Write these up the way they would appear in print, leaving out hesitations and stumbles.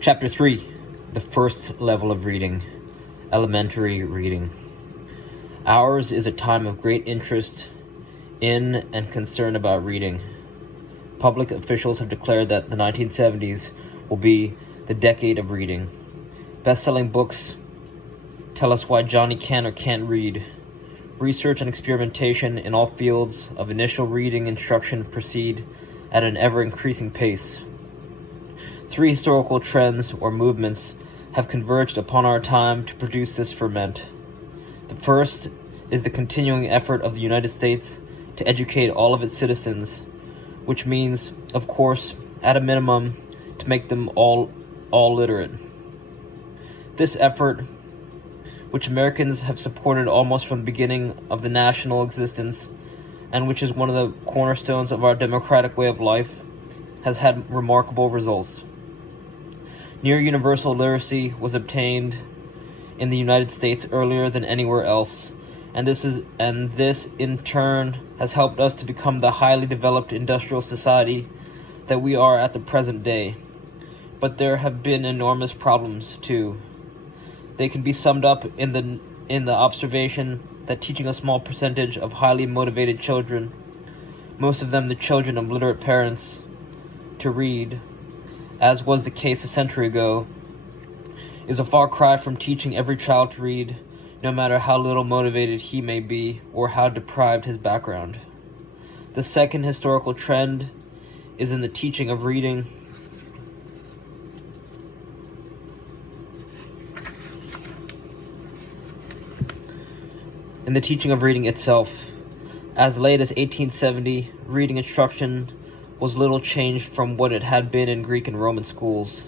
Chapter 3. The first level of reading. Elementary reading. Ours is a time of great interest in and concern about reading. Public officials have declared that the 1970s will be the decade of reading. Best-selling books tell us why Johnny can or can't read. Research and experimentation in all fields of initial reading instruction proceed at an ever-increasing pace. 3 historical trends or movements have converged upon our time to produce this ferment. The first is the continuing effort of the United States to educate all of its citizens, which means, of course, at a minimum, to make them all literate. This effort, which Americans have supported almost from the beginning of the national existence, and which is one of the cornerstones of our democratic way of life, has had remarkable results. Near universal literacy was obtained in the United States earlier than anywhere else, and this in turn has helped us to become the highly developed industrial society that we are at the present day. But there have been enormous problems too. They can be summed up in the observation that teaching a small percentage of highly motivated children, most of them the children of literate parents, to read, as was the case a century ago, is a far cry from teaching every child to read, no matter how little motivated he may be or how deprived his background. The second historical trend is in the teaching of reading. In the teaching of reading itself. As late as 1870, reading instruction was little changed from what it had been in Greek and Roman schools.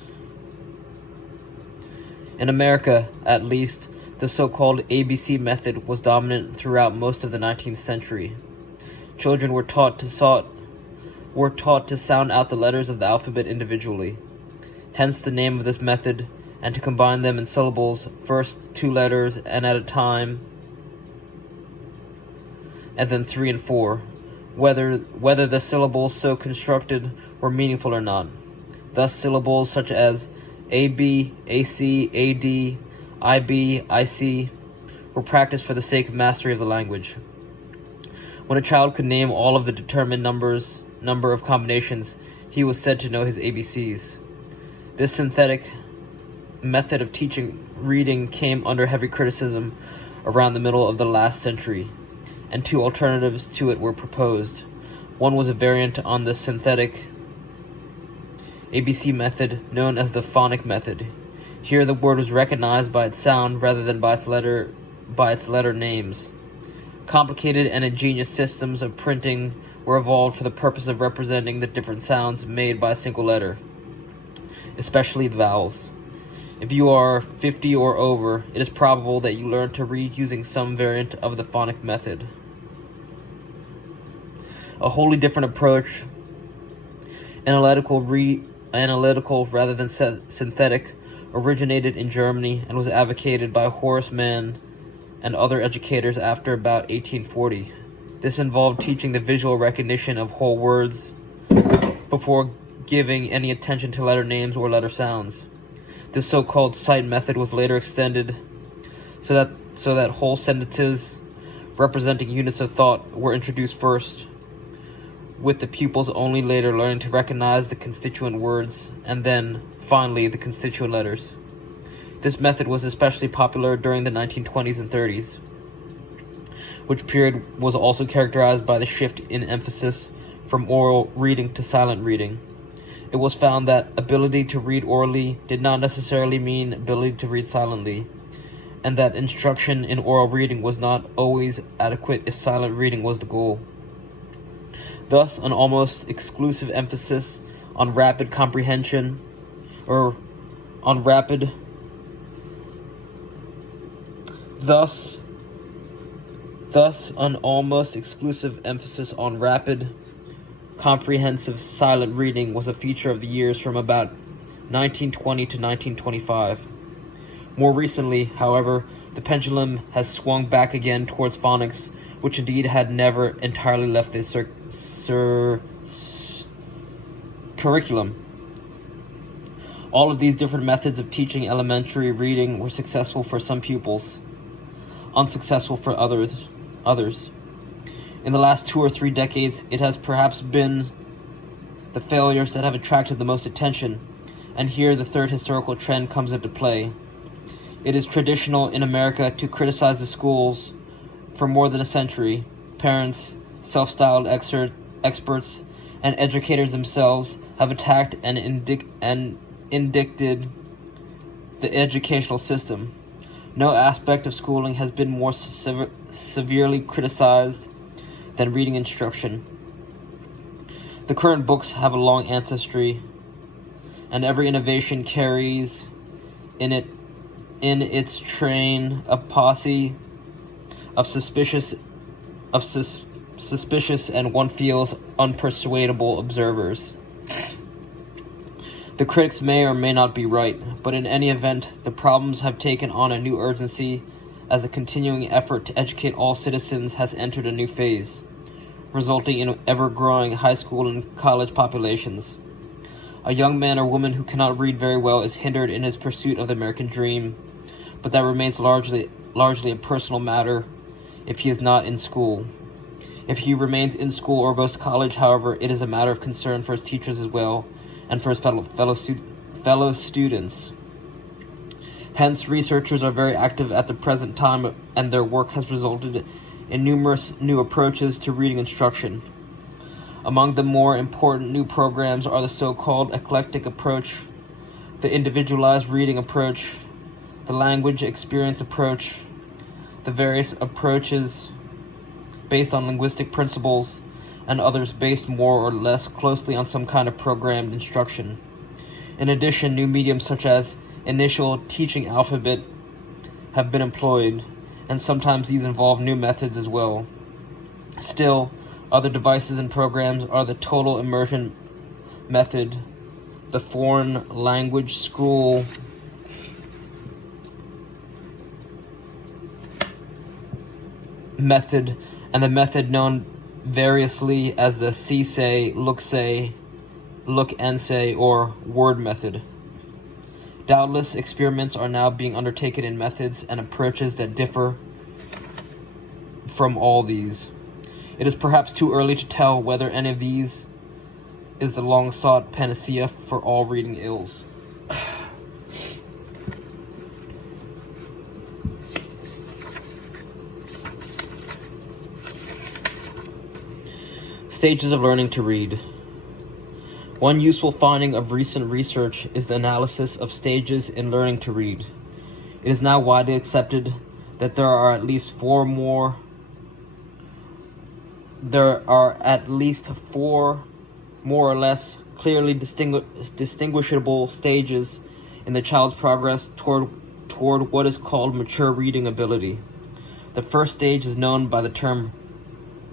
In America, at least, the so-called ABC method was dominant throughout most of the 19th century. Children were taught to sound out the letters of the alphabet individually, hence the name of this method, and to combine them in syllables, first 2 letters and at a time, and then 3 and 4, whether the syllables so constructed were meaningful or not. Thus, syllables such as AB, AC, AD, IB, IC were practiced for the sake of mastery of the language. When a child could name all of the determined number of combinations, he was said to know his ABCs. This synthetic method of teaching reading came under heavy criticism around the middle of the last century, and 2 alternatives to it were proposed. One was a variant on the synthetic ABC method known as the Phonic Method. Here the word was recognized by its sound rather than by its letter names. Complicated and ingenious systems of printing were evolved for the purpose of representing the different sounds made by a single letter, especially the vowels. If you are 50 or over, it is probable that you learned to read using some variant of the Phonic Method. A wholly different approach, analytical rather than synthetic, originated in Germany and was advocated by Horace Mann and other educators after about 1840. This involved teaching the visual recognition of whole words before giving any attention to letter names or letter sounds. This so-called sight method was later extended so that whole sentences representing units of thought were introduced first, with the pupils only later learning to recognize the constituent words and then, finally, the constituent letters. This method was especially popular during the 1920s and 30s, which period was also characterized by the shift in emphasis from oral reading to silent reading. It was found that ability to read orally did not necessarily mean ability to read silently, and that instruction in oral reading was not always adequate if silent reading was the goal. Thus, an almost exclusive emphasis on rapid comprehension, comprehensive silent reading was a feature of the years from about 1920 to 1925. More recently, however, the pendulum has swung back again towards phonics, which indeed had never entirely left the curriculum. All of these different methods of teaching elementary reading were successful for some pupils, unsuccessful for others. In the last 2 or 3 decades, it has perhaps been the failures that have attracted the most attention, and here the third historical trend comes into play. It is traditional in America to criticize the schools for more than a century. Parents, self-styled experts, and educators themselves have attacked and indicted the educational system. No aspect of schooling has been more severely criticized than reading instruction. The current books have a long ancestry, and every innovation carries in its train a posse of suspicious and one feels unpersuadable observers. The critics may or may not be right, but in any event, the problems have taken on a new urgency as the continuing effort to educate all citizens has entered a new phase, resulting in ever-growing high school and college populations. A young man or woman who cannot read very well is hindered in his pursuit of the American dream, but that remains largely a personal matter if he is not in school. If he remains in school or goes to college, however, it is a matter of concern for his teachers as well, and for his fellow students. Hence, researchers are very active at the present time, and their work has resulted in numerous new approaches to reading instruction. Among the more important new programs are the so-called eclectic approach, the individualized reading approach, the language experience approach, the various approaches based on linguistic principles, and others based more or less closely on some kind of programmed instruction. In addition, new mediums such as initial teaching alphabet have been employed, and sometimes these involve new methods as well. Still, other devices and programs are the total immersion method, the foreign language school method, and the method known variously as the see-say, look-say, look-and-say, or word method. Doubtless, experiments are now being undertaken in methods and approaches that differ from all these. It is perhaps too early to tell whether any of these is the long-sought panacea for all reading ills. Stages of learning to read. One useful finding of recent research is the analysis of stages in learning to read. It is now widely accepted that there are at least four more or less clearly distinguishable stages in the child's progress toward what is called mature reading ability. The first stage is known by the term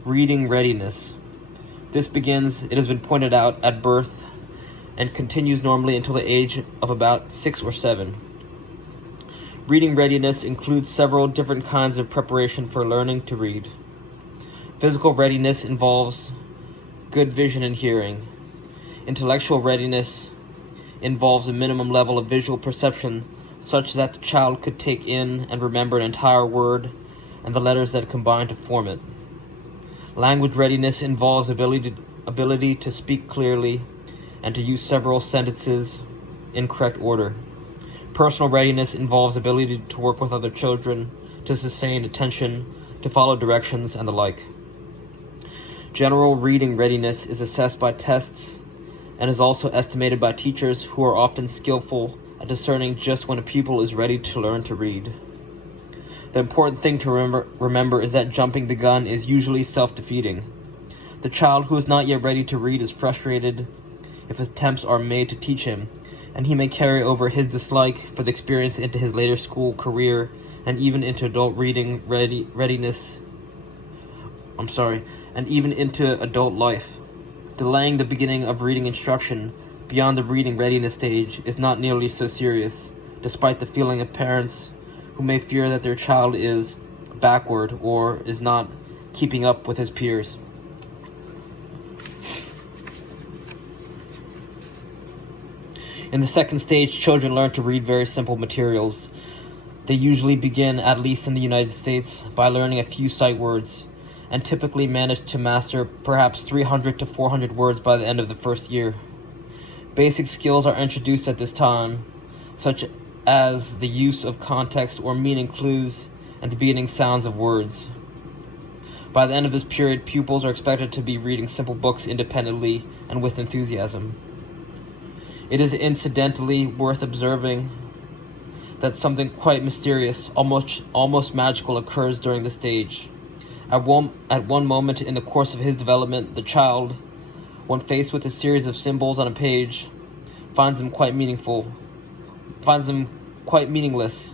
reading readiness. This begins, it has been pointed out, at birth and continues normally until the age of about 6 or 7. Reading readiness includes several different kinds of preparation for learning to read. Physical readiness involves good vision and hearing. Intellectual readiness involves a minimum level of visual perception such that the child could take in and remember an entire word and the letters that combine to form it. Language readiness involves ability to speak clearly and to use several sentences in correct order. Personal readiness involves ability to work with other children, to sustain attention, to follow directions, and the like. General reading readiness is assessed by tests and is also estimated by teachers who are often skillful at discerning just when a pupil is ready to learn to read. The important thing to remember is that jumping the gun is usually self-defeating. The child who is not yet ready to read is frustrated if attempts are made to teach him, and he may carry over his dislike for the experience into his later school career and even into adult reading readiness. And even into adult life. Delaying the beginning of reading instruction beyond the reading readiness stage is not nearly so serious, despite the feeling of parents who may fear that their child is backward or is not keeping up with his peers. In the second stage, children learn to read very simple materials. They usually begin, at least in the United States, by learning a few sight words, and typically manage to master perhaps 300 to 400 words by the end of the first year. Basic skills are introduced at this time, such as the use of context or meaning clues and the beginning sounds of words. By the end of this period, pupils are expected to be reading simple books independently and with enthusiasm. It is incidentally worth observing that something quite mysterious, almost magical, occurs during the stage. At one moment in the course of his development, the child, when faced with a series of symbols on a page, finds them quite meaningless.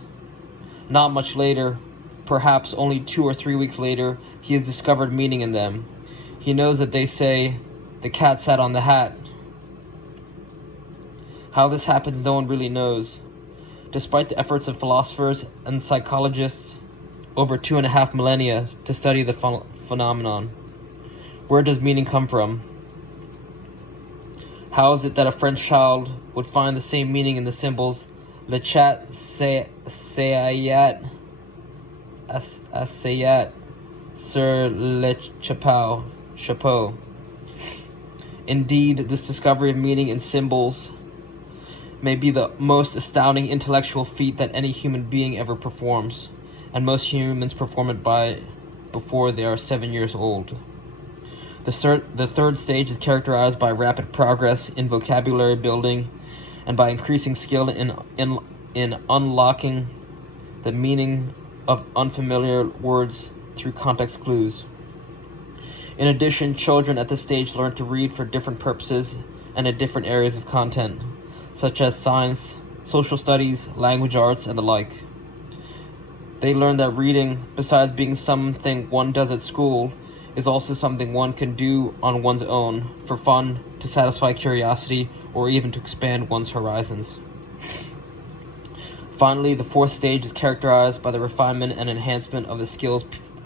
Not much later, perhaps only 2 or 3 weeks later, he has discovered meaning in them. He knows that they say, "The cat sat on the hat." How this happens, no one really knows. Despite the efforts of philosophers and psychologists over 2.5 millennia to study the phenomenon, where does meaning come from? How is it that a French child would find the same meaning in the symbols "le chat s'ayat sur le chapeau"? Indeed, this discovery of meaning in symbols may be the most astounding intellectual feat that any human being ever performs, and most humans perform it before they are 7 years old. The third stage is characterized by rapid progress in vocabulary building and by increasing skill in unlocking the meaning of unfamiliar words through context clues. In addition, children at this stage learn to read for different purposes and in different areas of content, such as science, social studies, language arts, and the like. They learn that reading, besides being something one does at school, is also something one can do on one's own, for fun, to satisfy curiosity, or even to expand one's horizons. Finally, the fourth stage is characterized by the refinement and enhancement of the skills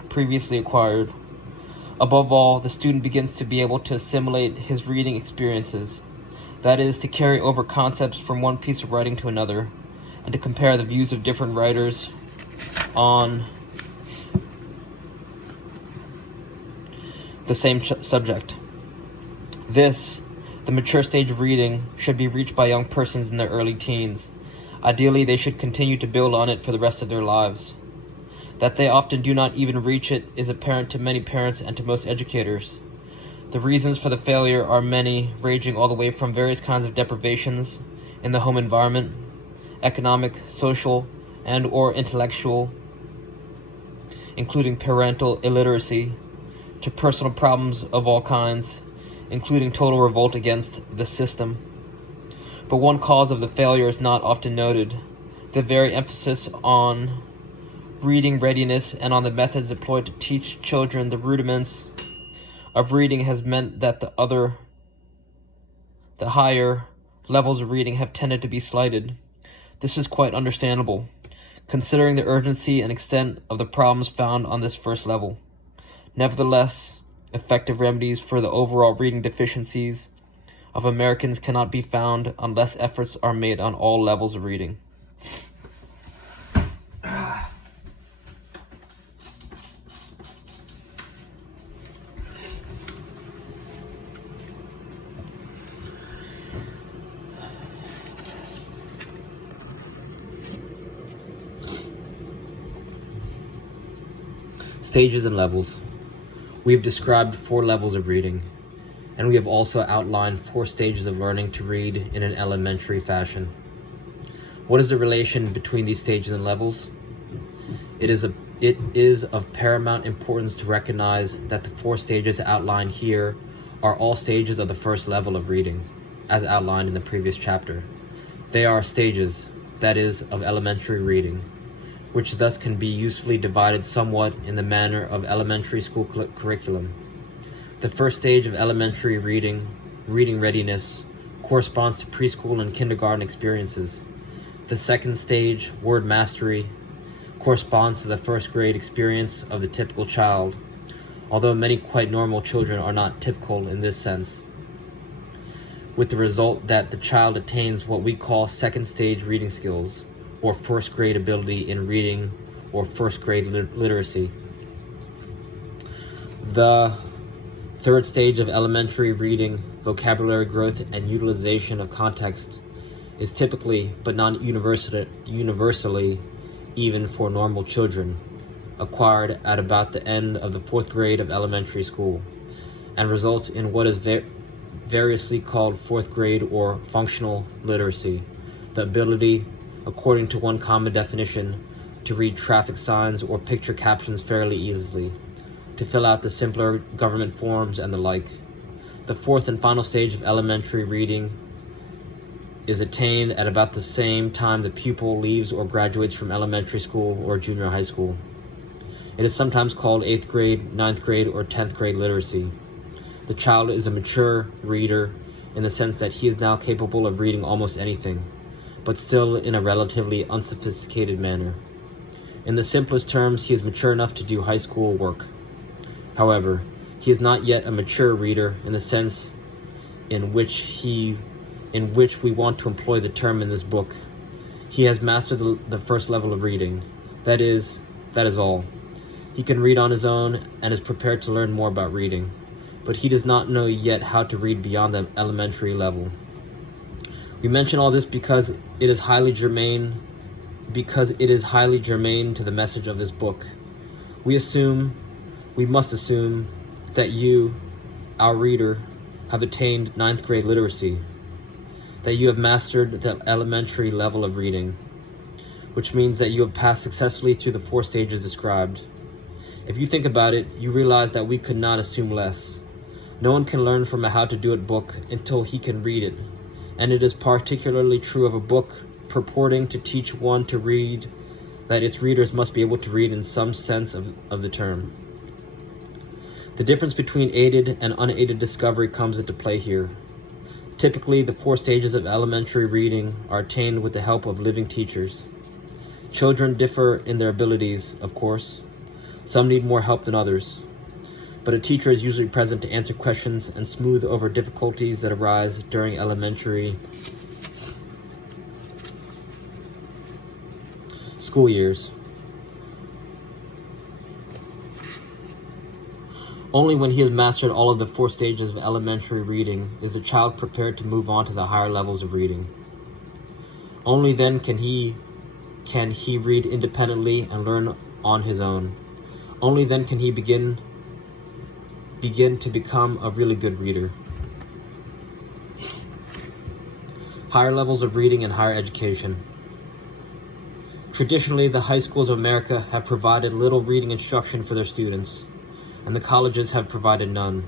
previously acquired. Above all, the student begins to be able to assimilate his reading experiences, that is, to carry over concepts from one piece of writing to another, and to compare the views of different writers on the same subject. This, the mature stage of reading, should be reached by young persons in their early teens. Ideally, they should continue to build on it for the rest of their lives. That they often do not even reach it is apparent to many parents and to most educators. The reasons for the failure are many, ranging all the way from various kinds of deprivations in the home environment, economic, social, and or intellectual, including parental illiteracy, to personal problems of all kinds, including total revolt against the system. But one cause of the failure is not often noted: the very emphasis on reading readiness and on the methods employed to teach children the rudiments of reading has meant that the higher levels of reading have tended to be slighted. This is quite understandable, considering the urgency and extent of the problems found on this first level. Nevertheless, effective remedies for the overall reading deficiencies of Americans cannot be found unless efforts are made on all levels of reading. Stages and levels. We have described 4 levels of reading, and we have also outlined 4 stages of learning to read in an elementary fashion. What is the relation between these stages and levels? It is of paramount importance to recognize that the 4 stages outlined here are all stages of the first level of reading, as outlined in the previous chapter. They are stages, that is, of elementary reading, which thus can be usefully divided somewhat in the manner of elementary school curriculum. The first stage of elementary reading readiness, corresponds to preschool and kindergarten experiences. The second stage, word mastery, corresponds to the first grade experience of the typical child, although many quite normal children are not typical in this sense. with the result that the child attains what we call second stage reading skills, or first grade ability in reading, or first grade literacy. The third stage of elementary reading, vocabulary growth and utilization of context, is typically, but not universally, even for normal children, acquired at about the end of the fourth grade of elementary school, and results in what is variously called fourth grade or functional literacy, the ability, according to one common definition, to read traffic signs or picture captions fairly easily, to fill out the simpler government forms and the like. The fourth and final stage of elementary reading is attained at about the same time the pupil leaves or graduates from elementary school or junior high school. It is sometimes called 8th grade, 9th grade, or 10th grade literacy. The child is a mature reader in the sense that he is now capable of reading almost anything, but still in a relatively unsophisticated manner. In the simplest terms, he is mature enough to do high school work. However, he is not yet a mature reader in the sense in which we want to employ the term in this book. He has mastered the first level of reading. That is all. He can read on his own and is prepared to learn more about reading, but he does not know yet how to read beyond the elementary level. We mention all this because it is highly germane to the message of this book. We must assume that you, our reader, have attained 9th grade literacy, that you have mastered the elementary level of reading, which means that you have passed successfully through the 4 stages described. If you think about it, you realize that we could not assume less. No one can learn from a how-to-do-it book until he can read it, and it is particularly true of a book purporting to teach one to read that its readers must be able to read in some sense of the term. The difference between aided and unaided discovery comes into play here. Typically, the 4 stages of elementary reading are attained with the help of living teachers. Children differ in their abilities, of course. Some need more help than others, but a teacher is usually present to answer questions and smooth over difficulties that arise during elementary school years. Only when he has mastered all of the 4 stages of elementary reading is the child prepared to move on to the higher levels of reading. Only then can he read independently and learn on his own. Only then can he begin to become a really good reader. Higher levels of reading and higher education. Traditionally, the high schools of America have provided little reading instruction for their students, and the colleges have provided none.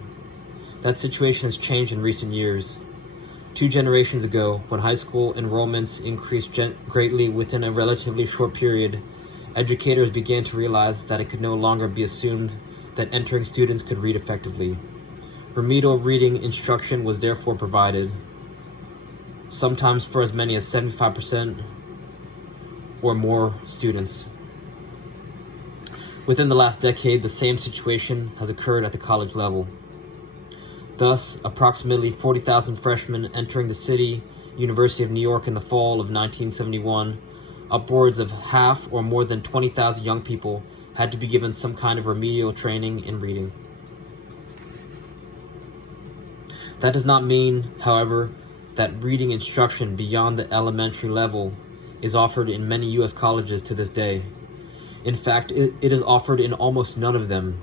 That situation has changed in recent years. 2 generations ago, when high school enrollments increased greatly within a relatively short period, educators began to realize that it could no longer be assumed that entering students could read effectively. Remedial reading instruction was therefore provided, sometimes for as many as 75% or more students. Within the last decade, the same situation has occurred at the college level. Thus, approximately 40,000 freshmen entering the City University of New York in the fall of 1971, upwards of half or more than 20,000 young people had to be given some kind of remedial training in reading. That does not mean, however, that reading instruction beyond the elementary level is offered in many U.S. colleges to this day. In fact, it is offered in almost none of them.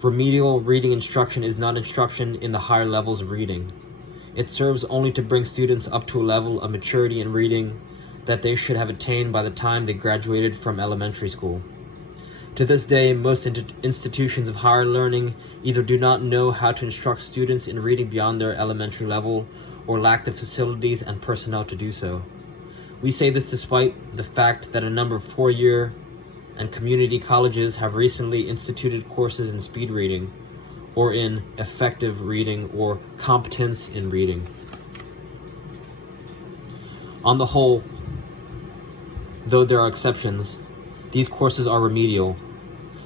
Remedial reading instruction is not instruction in the higher levels of reading. It serves only to bring students up to a level of maturity in reading that they should have attained by the time they graduated from elementary school. To this day, most institutions of higher learning either do not know how to instruct students in reading beyond their elementary level or lack the facilities and personnel to do so. We say this despite the fact that a number of 4-year and community colleges have recently instituted courses in speed reading, or in effective reading, or competence in reading. On the whole, though there are exceptions, these courses are remedial.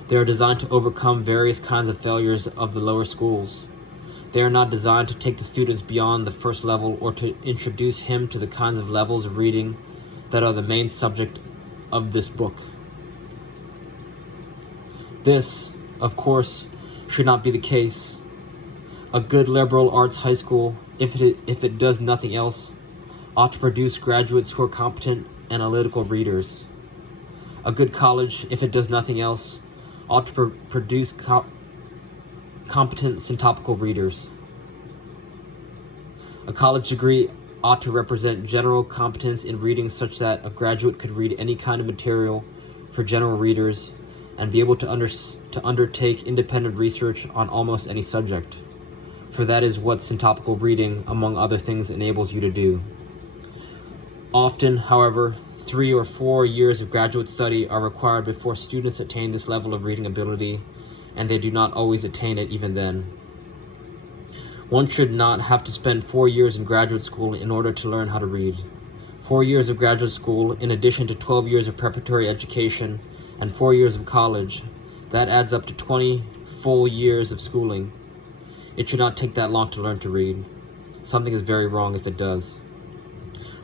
They are designed to overcome various kinds of failures of the lower schools. They are not designed to take the students beyond the first level or to introduce him to the kinds of levels of reading that are the main subject of this book. This, of course, should not be the case. A good liberal arts high school, if it does nothing else, ought to produce graduates who are competent analytical readers. A good college, if it does nothing else, ought to produce competent syntopical readers. A college degree ought to represent general competence in reading such that a graduate could read any kind of material for general readers and be able to undertake independent research on almost any subject, for that is what syntopical reading, among other things, enables you to do. Often, however, 3 or 4 years of graduate study are required before students attain this level of reading ability, and they do not always attain it even then. One should not have to spend 4 years in graduate school in order to learn how to read. 4 years of graduate school, in addition to 12 years of preparatory education and 4 years of college, that adds up to 20 full years of schooling. It should not take that long to learn to read. Something is very wrong if it does.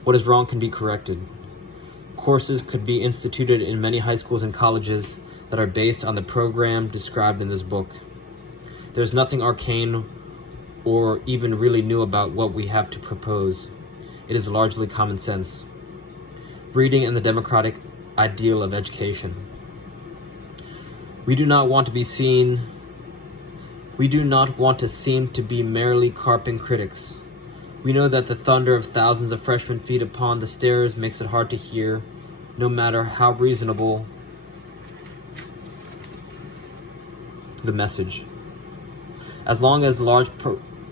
What is wrong can be corrected. Courses could be instituted in many high schools and colleges that are based on the program described in this book. There is nothing arcane or even really new about what we have to propose. It is largely common sense. Reading and the democratic ideal of education. We do not want to seem to be merely carping critics. We know that the thunder of thousands of freshman feet upon the stairs makes it hard to hear, no matter how reasonable the message. As long as a large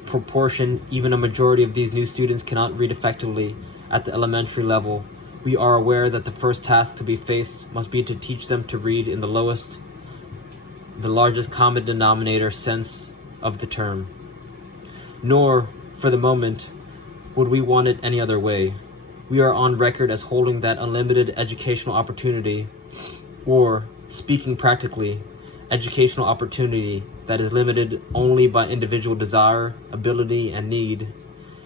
proportion, even a majority of these new students cannot read effectively at the elementary level, we are aware that the first task to be faced must be to teach them to read in the largest common denominator sense of the term. Nor, for the moment, would we want it any other way. We are on record as holding that unlimited educational opportunity, or, speaking practically, educational opportunity that is limited only by individual desire, ability, and need,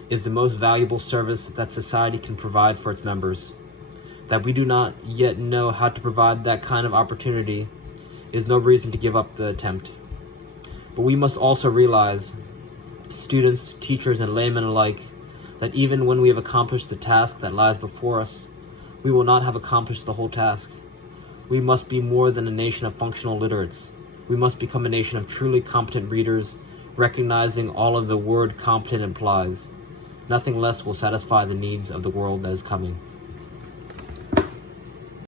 is the most valuable service that society can provide for its members. That we do not yet know how to provide that kind of opportunity is no reason to give up the attempt. But we must also realize, students, teachers, and laymen alike, that even when we have accomplished the task that lies before us, we will not have accomplished the whole task. We must be more than a nation of functional literates. We must become a nation of truly competent readers, recognizing all of the word competent implies. Nothing less will satisfy the needs of the world that is coming.